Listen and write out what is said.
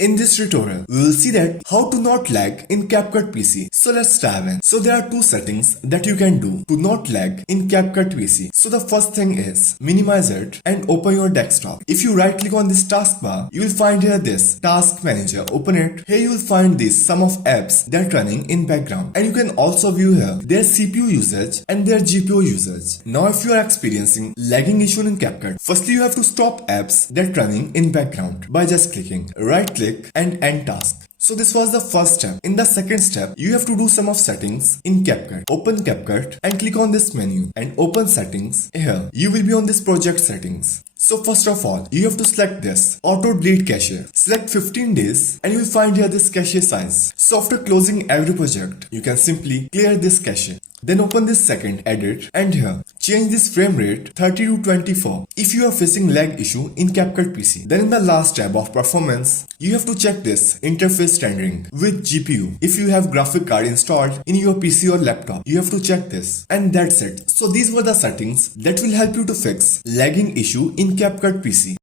In this tutorial, we will see that how to not lag in Capcut PC. So let's dive in. So there are two settings that you can do to not lag in Capcut PC. So the first thing is minimize it and open your desktop. If you right click on this taskbar, you will find here this task manager. Open it. Here you will find this sum of apps that are running in background. And you can also view here their CPU usage and their GPU usage. Now if you are experiencing lagging issue in Capcut, firstly you have to stop apps that are running in background by just clicking right click and end task. So this was the first step. In the second step, you have to do some of settings in Capcut. Open Capcut and click on this menu and open settings. Here, you will be on this project settings. So first of all, you have to select this auto delete cache. Select 15 days and you will find here this cache size. So after closing every project, you can simply clear this cache. Then open this second edit and here change this frame rate 30 to 24 if you are facing lag issue in Capcut PC. Then in the last tab of performance, you have to check this interface rendering with GPU. If you have graphic card installed in your PC or laptop, you have to check this. And that's it. So these were the settings that will help you to fix lagging issue in Capcut PC.